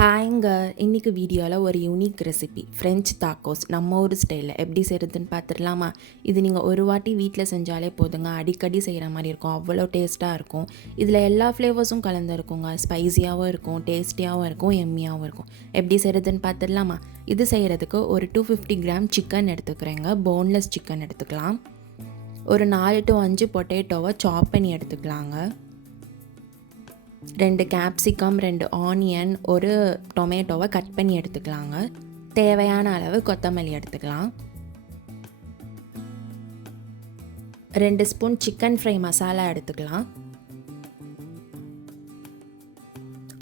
ஹாய்ங்க, இன்றைக்கி வீடியோவில் ஒரு யூனிக் ரெசிபி ஃப்ரெஞ்ச் தாக்கோஸ் நம்ம ஊர் ஸ்டைலில் எப்படி செய்கிறதுன்னு பார்த்துடலாமா? இது நீங்கள் ஒரு வாட்டி வீட்டில் செஞ்சாலே போதுங்க, அடிக்கடி செய்கிற மாதிரி இருக்கும். அவ்வளோ டேஸ்ட்டாக இருக்கும். இதில் எல்லா ஃப்ளேவர்ஸும் கலந்துருக்குங்க. ஸ்பைஸியாகவும் இருக்கும், டேஸ்டியாகவும் இருக்கும், எம்மியாகவும் இருக்கும். எப்படி செய்கிறதுன்னு பார்த்துடலாமா? இது செய்கிறதுக்கு ஒரு 250 கிராம் சிக்கன் எடுத்துக்கிறேங்க. போன்லெஸ் சிக்கன் எடுத்துக்கலாம். ஒரு 4 to 5 பொட்டேட்டோவை சாப் பண்ணி எடுத்துக்கலாங்க. 2 கேப்சிகம், 2 ஆனியன், ஒரு டொமேட்டோவை கட் பண்ணி எடுத்துக்கலாங்க. தேவையான அளவு கொத்தமல்லி எடுத்துக்கலாம். 2 ஸ்பூன் சிக்கன் ஃப்ரை மசாலா எடுத்துக்கலாம்.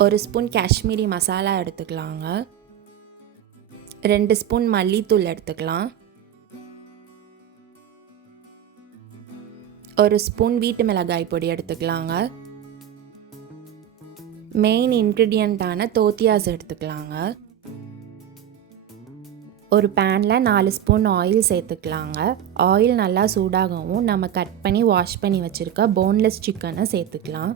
1 ஸ்பூன் காஷ்மீரி மசாலா எடுத்துக்கலாங்க. 2 ஸ்பூன் மல்லித்தூள் எடுத்துக்கலாம். 1 ஸ்பூன் வீட்டு மிளகாய் பொடி எடுத்துக்கலாங்க. மெயின் இன்க்ரீடியண்ட்டான தோத்தியாஸ் எடுத்துக்கலாங்க. ஒரு பேனில் 4 ஸ்பூன் ஆயில் சேர்த்துக்கலாங்க. ஆயில் நல்லா சூடாகவும் நம்ம கட் பண்ணி வாஷ் பண்ணி வச்சுருக்க போன்லெஸ் சிக்கனை சேர்த்துக்கலாம்.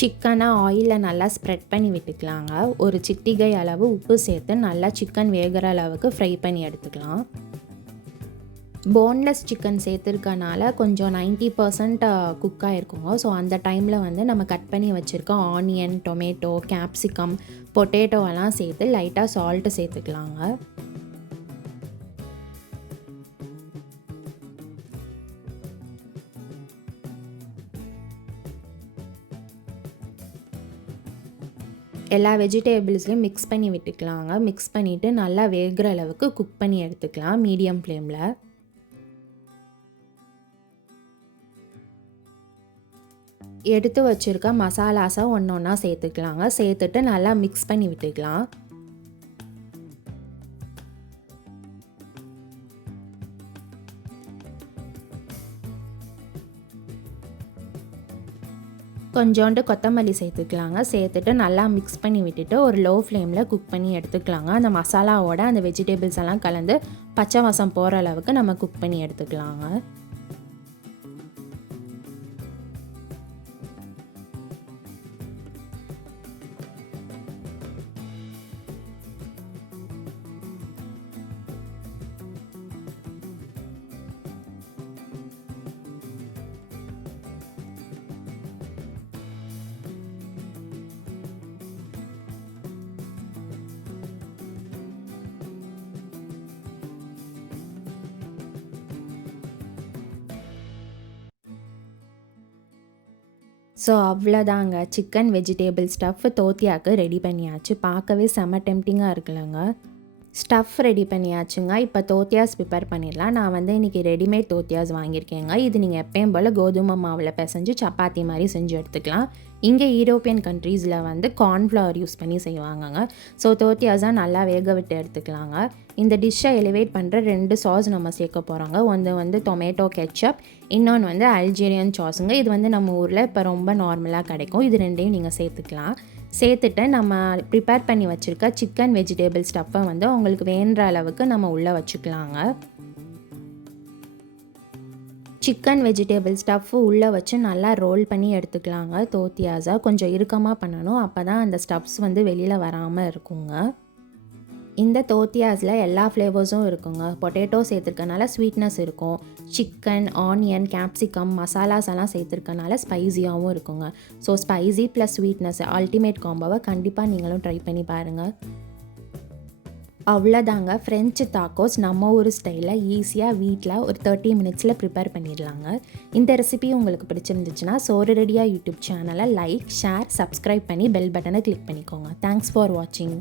சிக்கனை ஆயிலில் நல்லா ஸ்ப்ரெட் பண்ணி விட்டுக்கலாங்க. ஒரு சிட்டிகை அளவு உப்பு சேர்த்து நல்லா சிக்கன் வேகிற அளவுக்கு ஃப்ரை பண்ணி எடுத்துக்கலாம். போன்லெஸ் சிக்கன் சேர்த்துருக்கனால கொஞ்சம் 90% குக் ஆகிருக்குங்க. ஸோ அந்த டைமில் வந்து நம்ம கட் பண்ணி வச்சுருக்க ஆனியன், டொமேட்டோ, கேப்சிகம், பொட்டேட்டோவெல்லாம் சேர்த்து லைட்டாக சால்ட்டு சேர்த்துக்கலாங்க. எல்லா வெஜிடேபிள்ஸ்லையும் மிக்ஸ் பண்ணி விட்டுக்கலாங்க. மிக்ஸ் பண்ணிவிட்டு நல்லா வேகிற அளவுக்கு குக் பண்ணி எடுத்துக்கலாம் மீடியம் ஃப்ளேமில். எடுத்து வச்சுருக்க மசாலாஸை ஒன்று ஒன்றா சேர்த்துக்கலாங்க. சேர்த்துட்டு நல்லா மிக்ஸ் பண்ணி விட்டுக்கலாம். கொஞ்சோண்டு கொத்தமல்லி சேர்த்துக்கலாங்க. சேர்த்துட்டு நல்லா மிக்ஸ் பண்ணி விட்டுட்டு ஒரு லோ ஃப்ளேமில் குக் பண்ணி எடுத்துக்கலாங்க. அந்த மசாலாவோட அந்த வெஜிடபிள்ஸ் எல்லாம் கலந்து பச்சை வாசம் போகிற அளவுக்கு நம்ம குக் பண்ணி எடுத்துக்கலாங்க. ஸோ அவ்வளோதாங்க, சிக்கன் வெஜிடேபிள் ஸ்டஃப் தோத்தியாக்கு ரெடி பண்ணியாச்சு. பார்க்கவே செம்ம டெம்டிங்காக இருக்குல்லங்க. ஸ்டஃப் ரெடி பண்ணியாச்சுங்க. இப்போ தோத்தியாஸ் ப்ரிப்பேர் பண்ணிடலாம். நான் வந்து இன்றைக்கி ரெடிமேட் தோத்தியாஸ் வாங்கியிருக்கேங்க. இது நீங்கள் எப்பயும் போல் கோதுமை மாவில் பிசைஞ்சு சப்பாத்தி மாதிரி செஞ்சு எடுத்துக்கலாம். இங்கே யூரோப்பியன் கண்ட்ரீஸில் வந்து கார்ன்ஃப்ளவர் யூஸ் பண்ணி செய்வாங்கங்க. ஸோ தோத்தியாஸாக நல்லா வேக விட்டு எடுத்துக்கலாங்க. இந்த டிஷ்ஷை எலிவேட் பண்ணுற 2 சாஸ் நம்ம சேர்க்க போகிறோங்க. ஒன்று வந்து டொமேட்டோ கெச்சப், இன்னொன்று வந்து அல்ஜீரியன் சாஸுங்க. இது வந்து நம்ம ஊரில் இப்போ ரொம்ப நார்மலாக கிடைக்கும். இது 2யும் நீங்கள் சேர்த்துக்கலாம். சேர்த்துட்டு நம்ம ப்ரிப்பேர் பண்ணி வச்சுருக்க சிக்கன் வெஜிடேபிள் ஸ்டஃப்பை வந்து உங்களுக்கு வேண்டுற அளவுக்கு நம்ம உள்ளே வச்சுக்கலாங்க. சிக்கன் வெஜிடேபிள் ஸ்டஃப்பு உள்ளே வச்சு நல்லா ரோல் பண்ணி எடுத்துக்கலாங்க. தோத்தியாஸாக கொஞ்சம் இறுக்கமாக பண்ணணும், அப்போ தான் அந்த ஸ்டஃப்ஸ் வந்து வெளியில் வராமல் இருக்குங்க. இந்த தோத்தியாஸில் எல்லா ஃப்ளேவர்ஸும் இருக்குங்க. பொட்டேட்டோ சேர்த்துருக்கனால ஸ்வீட்னஸ் இருக்கும். சிக்கன், ஆனியன், கேப்சிகம், மசாலாஸ் எல்லாம் சேர்த்துருக்கனால ஸ்பைஸியாகவும் இருக்குங்க. So spicy plus sweetness ultimate காம்போவை கண்டிப்பாக நீங்களும் ட்ரை பண்ணி பாருங்கள். அவ்வளோதாங்க, ஃப்ரெஞ்சு தாக்கோஸ் நம்ம ஊர் ஸ்டைலில் ஈஸியாக வீட்டில் ஒரு 30 மினிட்ஸில் ப்ரிப்பேர் பண்ணிடலாங்க. இந்த ரெசிபி உங்களுக்கு பிடிச்சிருந்துச்சுன்னா Sooru-Ready-ah யூடியூப் சேனலை லைக், ஷேர், சப்ஸ்கிரைப் பண்ணி பெல் பட்டனை கிளிக் பண்ணிக்கோங்க. தேங்க்ஸ் ஃபார் வாட்சிங்.